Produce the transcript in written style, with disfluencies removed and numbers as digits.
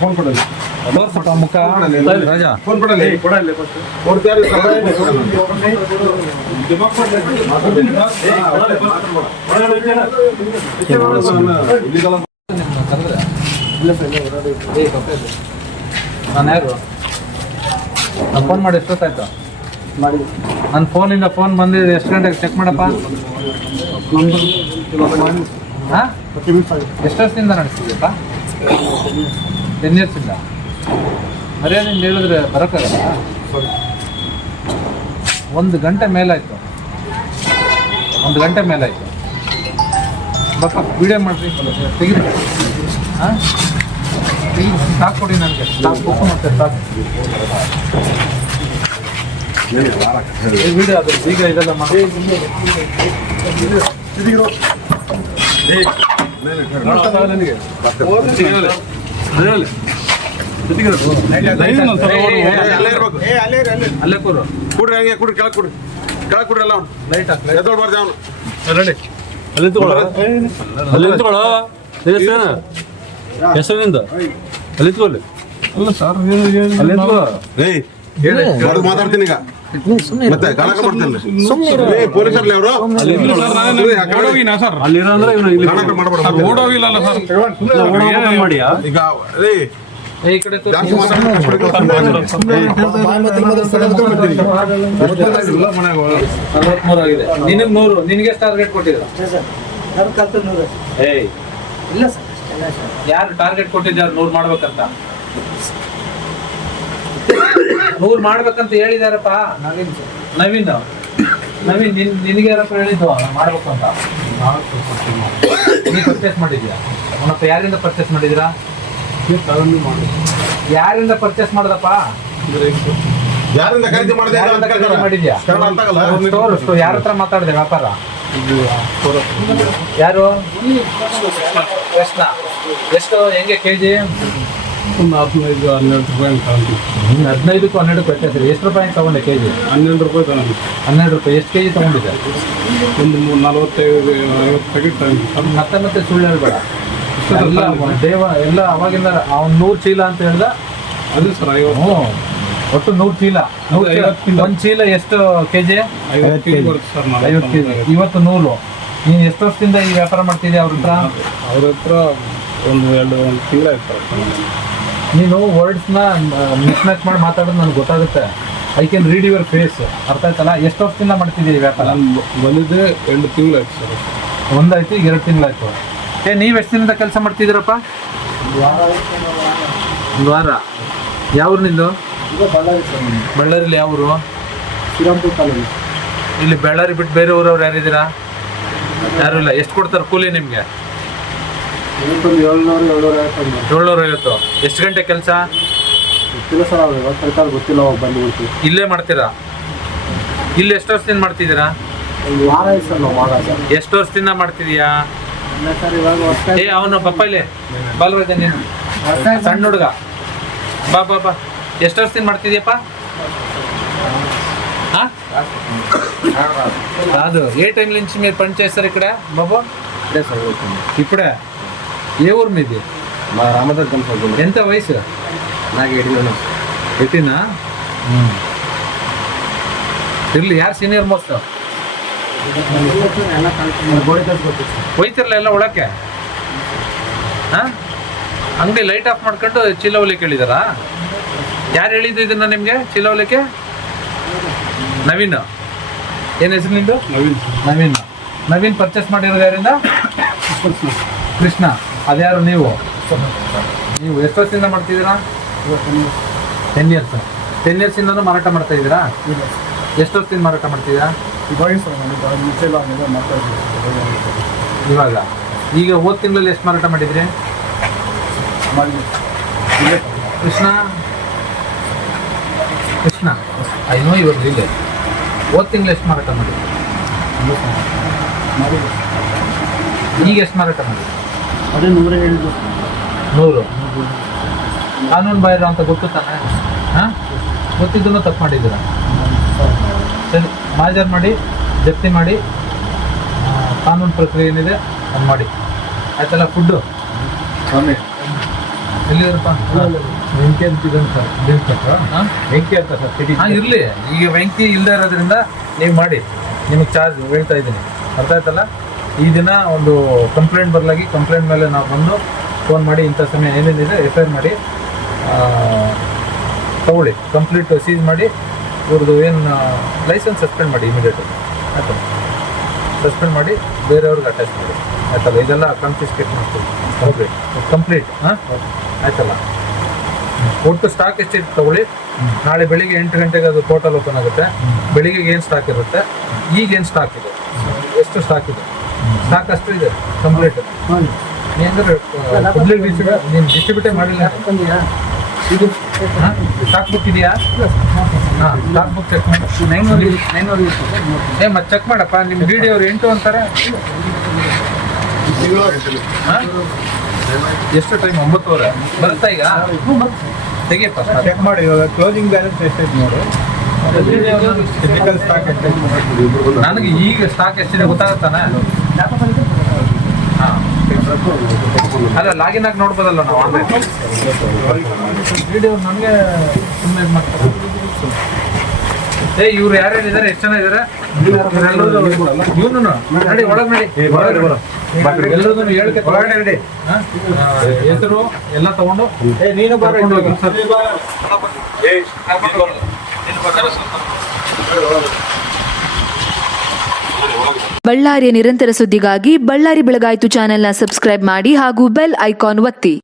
Phone ಕೊಡಲಿ ಮುಖ Raja phone ಕೊಡಲಿ ನಾನು ಯಾರು ನಾನು ಫೋನ್ ಮಾಡಿ ಎಷ್ಟೊತ್ತಾಯ್ತು ಮಾಡಿ ನನ್ನ ಫೋನಿಂದ ಫೋನ್ ಬಂದಿದೆ. ಎಷ್ಟು ಗಂಟೆಗೆ ಚೆಕ್ ಮಾಡಪ್ಪ. ಹಾಂ ಎಷ್ಟು ವರ್ಷದಿಂದ ನಡೆಸ್ತಿದ್ದಪ್ಪ? 10 ಇಯರ್ಸಿಂದ. ಮರ್ಯಾದಿಂದ ಹೇಳಿದ್ರೆ ಬರೋಕ್ಕಾಗಲ್ಲ. 1 ಗಂಟೆ ಮೇಲಾಯಿತು. 1 ಗಂಟೆ ಮೇಲಾಯಿತು. ಬಪ್ಪ ವಿಡಿಯೋ ಮಾಡಿರಿ, ತೆಗಿರಿ. ಹಾಂ ಸ್ಟಾಕ್ ಕೊಡಿ ನನಗೆ. ಸ್ಟಾಕ್ ಬುಕ್ ಮಾಡ್ತಾರೆ. ಸ್ಟಾಕ್ ವಿಡಿಯೋ ಅದು ಈಗ ಇದೆಲ್ಲ ಮಾಡಿ. ಅಲ್ಲೇ ಕೂರು ಕೂಡ್ರಿ, ಹಂಗೆ ಕೂಡ್ರಿ, ಕೆಳಗೆ ಕೂಡ್ರಿ, ಕೆಳಗೆ ಕೂಡ್ರಿ ಎಲ್ಲ. ಲೈಟ್ ಹಾಕ್ಲಿ. ಎದ್ದೋಳ್ಬಾರ್ದು ಅವನು. ರೆಡಿ ಅಲ್ಲಿ ತಗೊಳ್ಳೋ ಹೆಸರಿನಿಂದ ಅಲ್ಲಿ ತಗೊಳ್ಳಿ. ಅಲ್ಲ ಸರ್, ಅಲ್ಲಿ ತಗೊಳ್ಳೋ. ಹೊಡೆದು ಮಾತಾಡ್ತೀನಿ ಈಗ. ಮತ್ತೆ ಗಾಳಕ ಮಾಡ್ತೀನಿ. ಪೊಲೀಸರ್ಲಿ ಅವರು ಅಲ್ಲಿರೋ ಅಂದ್ರೆ ಇವನು ಇಲ್ಲಿ ಓಡೋಗಿಲ್ಲ ಸರ್. ಮಾಡಿಯಾ ಈಗ ರೀ ಈ ಕಡೆ ಜಾಸ್ತಿ ಮಾತಾಡ್ತೀನಿ. 43 ಆಗಿದೆ. ನಿನಗೆ 100. ನಿನಗೆ ಟಾರ್ಗೆಟ್ ಕೊಟ್ಟಿದ್ರು. ಏಯ್ ಇಲ್ಲ ಸರ್, ಯಾರು ಟಾರ್ಗೆಟ್ ಕೊಟ್ಟಿದ್ದಾರೆ 100 ಮಾಡ್ಬೇಕಂತ? 100 ಮಾಡ್ಬೇಕಂತ ಹೇಳಿದಾರಪ್ಪ. ನವೀನ್ ನಿನಗೆ ಯಾರಪ್ಪ ಹೇಳಿದ್ದು ಮಾಡ್ಬೇಕು ಅಂತ? ನೀ ಪರ್ಚೇಸ್ ಮಾಡಿದ್ಯಾ? ಅವನಪ್ಪ ಯಾರಿಂದ ಪರ್ಚೇಸ್ ಮಾಡಿದಿರಾ? ಯಾರಿಂದ ಪರ್ಚೇಸ್ ಮಾಡ್ದಪ್ಪ? ಯಾರಿಂದ ಖರೀದಿ ಮಾಡಿದ್ಯಾ? ಯಾರ ಹತ್ರ ಮಾತಾಡಿದೆ ವ್ಯಾಪಾರ? ಯಾರು? ಎಷ್ಟು ಹೆಂಗೆ ಕೆಜಿ? ಒಂದು 15-12 ರೂಪಾಯಿ ತಗೊಂಡು 15ಕ್ಕೂ 12ಕ್ಕೂ ವ್ಯತ್ಯಾಸ. ಎಷ್ಟು ರೂಪಾಯಿ ತಗೊಂಡೆ ಕೆಜಿ? 12 ರೂಪಾಯಿ ತಗೊಂಡು 12 ರೂಪಾಯಿ. ಎಷ್ಟು ಕೆಜಿ ತಗೊಂಡಿದ್ದೆ? ಒಂದು 45-50 ಪ್ಯಾಕೆಟ್ ತಗೊಂಡು. ಮತ್ತೆ ಸುಳ್ಳು ಹೇಳ್ಬೇಡ. ಎಲ್ಲ ಅವಾಗಿಂದ ಅವ್ನು 100 ಚೀಲ ಅಂತ ಹೇಳ್ದ. ಅದು ಸರ್ 50. ಒಟ್ಟು 100 ಚೀಲ. 1 ಚೀಲ ಎಷ್ಟು ಕೆಜಿ? 50 ಕೆಜಿ ಬರುತ್ತೆ ಸರ್. 50 ಕೆಜಿ. ಇವತ್ತು 100. ನೀನು ಎಷ್ಟು ವರ್ಷದಿಂದ ಈ ವ್ಯಾಪಾರ ಮಾಡ್ತಿದ್ಯಾ ಅವ್ರ ಹತ್ರ? ಅವ್ರ ಹತ್ರ ಒಂದು ತಿಂಗಳಾಯ್ತು ಸರ್. ನೀನು ವರ್ಡ್ಸ್ನ ಮಿಸ್ಮ್ಯಾಚ್ ಮಾಡಿ ಮಾತಾಡೋದು ನನಗೆ ಗೊತ್ತಾಗುತ್ತೆ. I can read your face. ಅರ್ಥ ಆಯ್ತಲ್ಲ? ಎಷ್ಟು ವರ್ಷದಿಂದ ಮಾಡ್ತಿದ್ದೀಯ ಈ ವ್ಯಾಪಾರ? ನಾನು ಬಂದಿದ್ದೆ 2 ತಿಂಗಳಾಯ್ತು ಸರ್. ಒಂದಾಯ್ತು, ಈಗ 2 ತಿಂಗಳಾಯ್ತು. ನೀವು ಎಷ್ಟು ದಿನದಿಂದ ಕೆಲಸ ಮಾಡ್ತಿದ್ದೀರಪ್ಪ? 1 ವಾರ. ಯಾವ ನಿಂದು? ಬಳ್ಳಾರಿಲಿ ಯಾವ ಊರು? ಶ್ರೀರಾಮ್ಪುರ ತಾಲೂಕು. ಇಲ್ಲಿ ಬಳ್ಳಾರಿ ಬಿಟ್ಟು ಬೇರೆ ಊರವ್ರು ಯಾರಿದ್ದೀರಾ? ಯಾರು ಇಲ್ಲ. ಎಷ್ಟು ಕೊಡ್ತಾರೆ ಕೂಲಿ ನಿಮಗೆ? 750. ಎಷ್ಟು ಗಂಟೆ ಕೆಲಸ? ಗೊತ್ತಿಲ್ಲ ಸರ್, ಅವ್ರು ಸರ್ಕಾರ ಗೊತ್ತಿಲ್ಲ. ಬಂದು ಇಲ್ಲೇ ಮಾಡ್ತೀರಾ? ಇಲ್ಲಿ ಎಷ್ಟು ವರ್ಷದಿಂದ ಮಾಡ್ತಿದ್ದೀರಾ? 1 ವಾರ ಆಯ್ತು ಸರ್ ನಾವು ಮಾಡೋದು. ಎಷ್ಟು ವರ್ಷದಿಂದ ಮಾಡ್ತಿದೀಯಾ? ಇಲ್ಲ ಸರ್, ಇವಾಗ ಏ ಅವನು ಪಪ್ಪ ಇಲ್ಲಿ ಬಾಲ್ರಾಜ, ನೀನು ಸಣ್ಣ ಹುಡುಗ, ಬಾ ಬಾ ಬಾ. ಎಷ್ಟು ವರ್ಷದಿಂದ ಮಾಡ್ತಿದ್ಯಪ್ಪ? కాదు ఏ టైం నుంచి మీరు పని చేస్తారు ఇక్కడ బాబు? ఇప్పుడే. ఏ ఊరు మీది? మా రామదుర్గం సార్. ఎంత వయసు? నాకు 18. 18 ಇರಲಿ. ಯಾರು ಸೀನಿಯರ್ ಮೋಸ್ಟ್? ಹೋಯ್ತಿರಲ್ಲ ಎಲ್ಲ ಒಳಕ್ಕೆ? ಹಾಂ, ಅಂಗಡಿ ಲೈಟ್ ಆಫ್ ಮಾಡ್ಕೊಂಡು ಚೀಲ ಹೊಲಿಕ್ಕೆ ಹೇಳಿದಾರ? ಯಾರು ಹೇಳಿದ್ದು ಇದನ್ನ ನಿಮಗೆ ಚೀಲ ಹೊಲಿಕ್ಕೆ? ನವೀನ್. ಏನು ಹೆಸರು ನಿಂದು? ನವೀನ್ ಪರ್ಚೇಸ್ ಮಾಡಿರೋದು ಯಾರಿಂದ? ಕೃಷ್ಣ. ಅದ್ಯಾರು ನೀವು? ಎಷ್ಟು ವರ್ಷದಿಂದ ಮಾಡ್ತಿದ್ದೀರಾ? 10 ಇಯರ್ಸ್. 10 ಇಯರ್ಸಿಂದನೂ ಮಾರಾಟ ಮಾಡ್ತಾ ಇದ್ದೀರಾ? ಎಷ್ಟು ವರ್ಷದಿಂದ ಮಾರಾಟ ಮಾಡ್ತಿದ್ದೀರಾ? ಇವಾಗ ಈಗ ಹೋದ ತಿಂಗಳಲ್ಲಿ ಎಷ್ಟು ಮಾರಾಟ ಮಾಡಿದ್ರಿ? ಕೃಷ್ಣ ಐನೋ ಇವಾಗ ಇಲ್ಲೇ ಹೋದ ತಿಂಗಳು ಎಷ್ಟು ಮಾರಾಟ ಮಾಡಿದ್ರಿ? ಈಗ ಎಷ್ಟು ಮಾರಾಟ ಮಾಡಿದ್ರಿ? ಅದೇ 100 ಹೇಳಿದ್ದು. 100. ಕಾನೂನು ಬಾಹಿರ ಅಂತ ಗೊತ್ತು ತಾನೆ? ಹಾಂ, ಗೊತ್ತಿದ್ದೂ ತಪ್ಪು ಮಾಡಿದ್ದೀರಾ? ಸರಿ, ಮಾಜರ್ ಮಾಡಿ ಜಪ್ತಿ ಮಾಡಿ ಕಾನೂನು ಪ್ರಕ್ರಿಯೆ ಏನಿದೆ ಅದು ಮಾಡಿ ಆಯ್ತಲ್ಲ. ಫುಡ್ಡು ಸ್ವಾಮಿ ಎಲ್ಲಿರಪ್ಪ? ಬೆಂಕಿ ಅಂತಿದೆ ಸರ್ ಬೆಂಕಿ ಅಂತ ಸರ್ ಸಿಟಿ ಹಾಂ ಇರಲಿ. ಈಗ ಬೆಂಕಿ ಇಲ್ಲದೆ ಇರೋದ್ರಿಂದ ನೀವು ಮಾಡಿ, ನಿಮಗೆ ಚಾರ್ಜ್ ಹೇಳ್ತಾ ಇದ್ದೀನಿ, ಅರ್ಥ ಆಯ್ತಲ್ಲ. ಈ ದಿನ ಒಂದು ಕಂಪ್ಲೇಂಟ್ ಬರಲಾಗಿ ಕಂಪ್ಲೇಂಟ್ ಮೇಲೆ ನಾವು ಬಂದು ಫೋನ್ ಮಾಡಿ ಇಂಥ ಸಮಯ ಏನೇನಿದೆ FIR ಮಾಡಿ ತಗೊಳ್ಳಿ, ಕಂಪ್ಲೀಟ್ ಸೀಸ್ ಮಾಡಿ ಇವ್ರದ್ದು ಏನು ಲೈಸೆನ್ಸ್ ಸಸ್ಪೆಂಡ್ ಮಾಡಿ ಇಮಿಡಿಯೇಟ್ ಆಯ್ತು, ಸಸ್ಪೆಂಡ್ ಮಾಡಿ ಬೇರೆಯವ್ರಿಗೆ ಅಟ್ಯಾಚ್ ಮಾಡಿ ಆಯ್ತಲ್ಲ. ಇದೆಲ್ಲ ಕನ್ಫಿಸ್ಕೇಟ್ ಮಾಡ್ತೀವಿ ಕಂಪ್ಲೀಟ್ ಹಾಂ ಆಯ್ತಲ್ಲ. ಒಟ್ಟು ಸ್ಟಾಕ್ ಎಷ್ಟಿತ್ತು ತಗೊಳ್ಳಿ. ನಾಳೆ ಬೆಳಿಗ್ಗೆ 8 ಗಂಟೆಗೆ ಅದು ಪೋರ್ಟಲ್ ಓಪನ್ ಆಗುತ್ತೆ. ಬೆಳಿಗ್ಗೆಗೆ ಏನು ಸ್ಟಾಕ್ ಇರುತ್ತೆ, ಈಗೇನು ಸ್ಟಾಕ್ ಇದೆ, ಎಷ್ಟು ಸ್ಟಾಕ್ ಇದೆ, ಸ್ಟಾಕ್ ಅಷ್ಟು ಇದೆ ಕಂಪ್ಲೀಟ್. ಹೆಂಗಾದ್ರೆ ಪಬ್ಲಿಕ್ ನೀನು ಡಿಸ್ಟ್ರಿಬ್ಯೂಟೇ ಮಾಡಿಲ್ಲ. ಹಾಂ ಸ್ಟಾಕ್ ಬುಕ್ ಇದೆಯಾ? ಹಾಂ ಸ್ಟಾಕ್ ಬುಕ್ ಚೆಕ್ ಮಾಡಿ. 9 ಮತ್ತೆ ಚೆಕ್ ಮಾಡಪ್ಪ. ನಿಮ್ಮ ಡಿ ಅವ್ರು 8 ಅಂತಾರೆ. ಹಾಂ ಎಷ್ಟು ಟೈಮ್? 9:00 ಬರುತ್ತಾ ಈಗ? ತೆಗಿಯಪ್ಪ ಚೆಕ್ ಮಾಡಿ. ಇವಾಗ ಕ್ಲೋಸಿಂಗ್ ಬ್ಯಾಲೆನ್ಸ್ ಎಷ್ಟೈತೆ ನೋಡಿ. ಫಿಸಿಕಲ್ ಸ್ಟಾಕ್ ಎಷ್ಟೈತೆ ನನಗೆ ಈಗ ಸ್ಟಾಕ್ ಎಷ್ಟಿದೆ ಗೊತ್ತಾಗತ್ತಾನೆ? ಹಾಂ ಅಲ್ಲ ಲಾಗಿನ್ ಆಗಿ ನೋಡ್ಬೋದಲ್ಲ ನಾವು ಆನ್ಲೈನ್. ವಿಡಿಯೋ ನನಗೆ ಸುಮ್ಮನೆ ಇದು ಮಾಡ್ತಾರೆ. ಇವ್ರು ಯಾರ್ಯಾರಿದ್ದಾರೆ, ಎಷ್ಟು ಜನ ಇದ್ದಾರೆ? ಇವನು ನಡಿ ಒಳಗೆ ನಡಿ, ಎಲ್ಲರದೂ ಹೇಳ್ಕೆ ಒಳಗಡೆ ನಡಿ. ಹೆಸರು ಎಲ್ಲ ತಗೊಂಡು ನೀನು ಕರ್ಕೊಂಡು ಹೋಗಿ. ಬಳ್ಳಾರಿಯ ನಿರಂತರ ಸುದ್ದಿಗಾಗಿ ಬಳ್ಳಾರಿ ಬೆಳಗಾಯಿತು ಚಾನೆಲ್ನ ಸಬ್ಸ್ಕ್ರೈಬ್ ಮಾಡಿ ಹಾಗೂ ಬೆಲ್ ಐಕಾನ್ ಒತ್ತಿ.